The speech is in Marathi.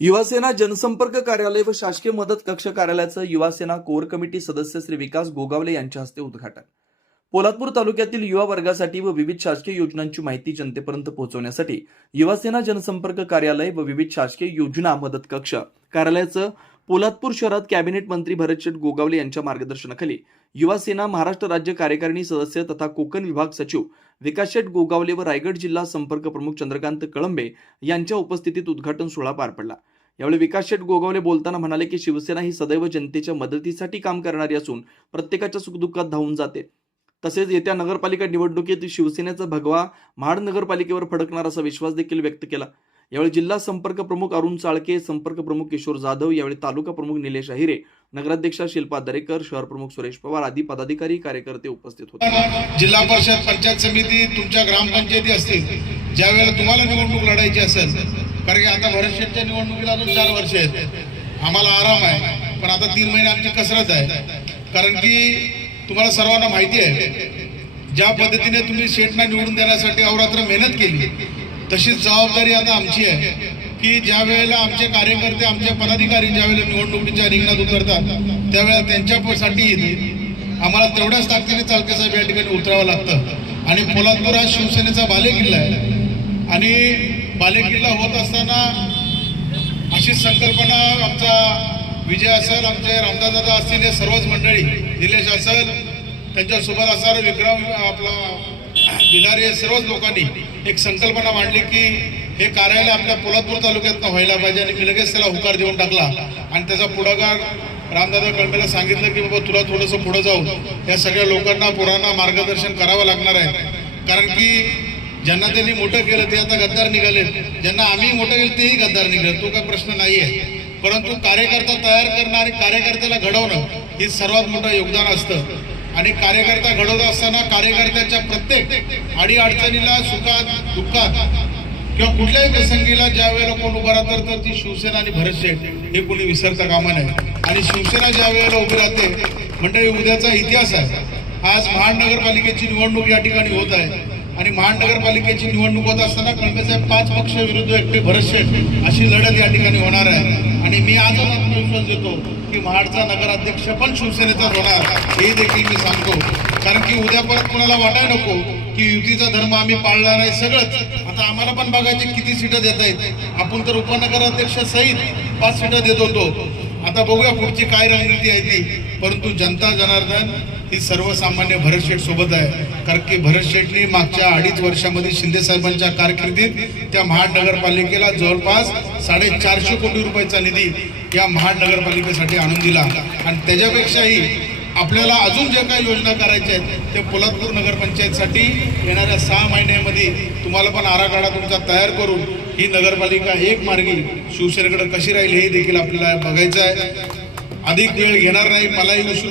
युवासेना जनसंपर्क कार्यालय व शासकीय मदत कक्ष कार्यालयाचं युवासेना कोर कमिटी सदस्य श्री विकास गोगावले यांच्या हस्ते उद्घाटन. पोलादपूर तालुक्यातील युवा वर्गासाठी व विविध शासकीय योजनांची माहिती जनतेपर्यंत पोहोचवण्यासाठी युवासेना जनसंपर्क कार्यालय व विविध शासकीय योजना मदत कक्ष कार्यालयाचं पोलादपूर शहरात कॅबिनेट मंत्री भरतशेठ गोगावले यांच्या मार्गदर्शनाखाली युवासेना महाराष्ट्र राज्य कार्यकारिणी सदस्य तथा कोकण विभाग सचिव विकास शेठ गोगावले व रायगड जिल्हा संपर्क प्रमुख चंद्रकांत कळंबे यांच्या उपस्थितीत उद्घाटन सोहळा पार पडला. यावेळी विकास शेठ गोगावले बोलताना म्हणाले की शिवसेना ही सदैव जनतेच्या मदतीसाठी काम करणारी असून प्रत्येकाच्या सुखदुःखात धावून जाते. तसेच येत्या नगरपालिका निवडणुकीत शिवसेनेचा भगवा महाड नगरपालिकेवर फडकणार असा विश्वास देखील व्यक्त केला. यावेळी जिल्हा संपर्क प्रमुख अरुण चाळके संपर्क प्रमुख किशोर जाधव यावेळी तालुका प्रमुख निलेश अहिरे नगराध्यक्षा शिल्पा दरेकर शहर प्रमुख सुरेश पवार आदी पदाधिकारी कार्यकर्ते उपस्थित होते. जिल्हा परिषद पंचायत समिती तुमच्या ग्रामपंचायती असतील ज्यावेळेला तुम्हाला निवडणूक लढायची असेल कारण की आता भरतशेठच्या निवडणुकीला अजून चार वर्ष आहेत. आम्हाला आराम आहे पण आता तीन महिने आमची कसरत आहे. कारण की तुम्हाला सर्वांना माहिती आहे ज्या पद्धतीने तुम्ही शेठना निवडून देण्यासाठी अवरात्र मेहनत केली तशीच जबाबदारी आता आमची आहे. की ज्या वेळेला आमचे कार्यकर्ते आमचे पदाधिकारी ज्या वेळेला निवडणुकीच्या रिंगणात उतरतात त्यावेळेला त्यांच्यासाठी आम्हाला तेवढ्याच ताकदीने चालकेसाहेब या ठिकाणी उतरावं लागतं. आणि पोलादपूर हा शिवसेनेचा बालेकिल्ला आहे. आणि बालेकिल्ला होत असताना अशीच संकल्पना आमचा विजय असेल आमचे रामदासदादा असतील हे सर्वच मंडळी निलेश असेल त्यांच्यासोबत असणारे विक्रम आपला बिलारी हे सर्वच लोकांनी एक संकल्पना मांडली की हे कार्यालय आपल्या पोलादपूर तालुक्यात व्हायला पाहिजे आणि मी लगेच त्याला हुकार देऊन टाकला. आणि त्याचा पुढाकार रामदादा कळमेला सांगितलं की बाबा तुला थोडंसं पुढं जाऊन या सगळ्या लोकांना पुरांना मार्गदर्शन करावं लागणार आहे. कारण की ज्यांना त्यांनी मोठं केलं ते आता गद्दार निघाले ज्यांना आम्ही मोठं केलं तेही गद्दार निघाले तो काही प्रश्न नाही आहे परंतु कार्यकर्ता तयार करणं आणि कार्यकर्त्याला घडवणं हे सर्वात मोठं योगदान असतं. आणि कार्यकर्ता घडवत असताना कार्यकर्त्याच्या प्रत्येक अडी अडचणीला सुखात दुःखात किंवा कुठल्याही प्रसंगीला ज्या वेळेला कोण उभा राहतं तर ती शिवसेना आणि भरत शेठ हे कोणी विसरता कामा नाही आणि शिवसेना ज्या वेळेला उभी राहते म्हणजे उद्याचा इतिहास आहे. आज महानगरपालिकेची निवडणूक या ठिकाणी होत आहे. आणि महानगरपालिकेची निवडणूक होत असताना कळमेसाहेब पाच पक्ष विरुद्ध एकटे भरत अशी लढत या ठिकाणी होणार आहे. आणि मी आजच आत्मविश्वास देतो की महाडचा नगराध्यक्ष पण शिवसेनेचा होणार हे देखील मी सांगतो. कारण की उद्या परत कुणाला वाटाय नको की युतीचा धर्म आम्ही पाळणार आहे सगळंच. आता आम्हाला पण बघायचे किती सीटं देत आहेत. आपण तर उपनगराध्यक्ष सहित पाच सीटं देत होतो. आता बघूया पुढची काय रणनीती आहे ती. परंतु जनता जनार्दन ही सर्वसामान्य भरत शेठ सोबत आहे. कारण की भरतशेठनी मागच्या अडीच वर्षामध्ये शिंदे साहेबांच्या कारकिर्दीत त्या महानगरपालिकेला जवळपास साडेचारशे कोटी रुपयाचा निधी या महानगरपालिकेसाठी आणून दिला. आणि त्याच्यापेक्षाही आपल्याला अजून ज्या काही योजना करायच्या आहेत ते पोलादपूर नगरपंचायतसाठी येणाऱ्या सहा महिन्यामध्ये तुम्हाला पण आराखडा तुमचा तयार करून ही नगरपालिका एक मार्गी शिवसेनेकडे कशी राहील हे देखील आपल्याला बघायचं आहे. अधिक वेळ घेणार नाही मलाही उशीर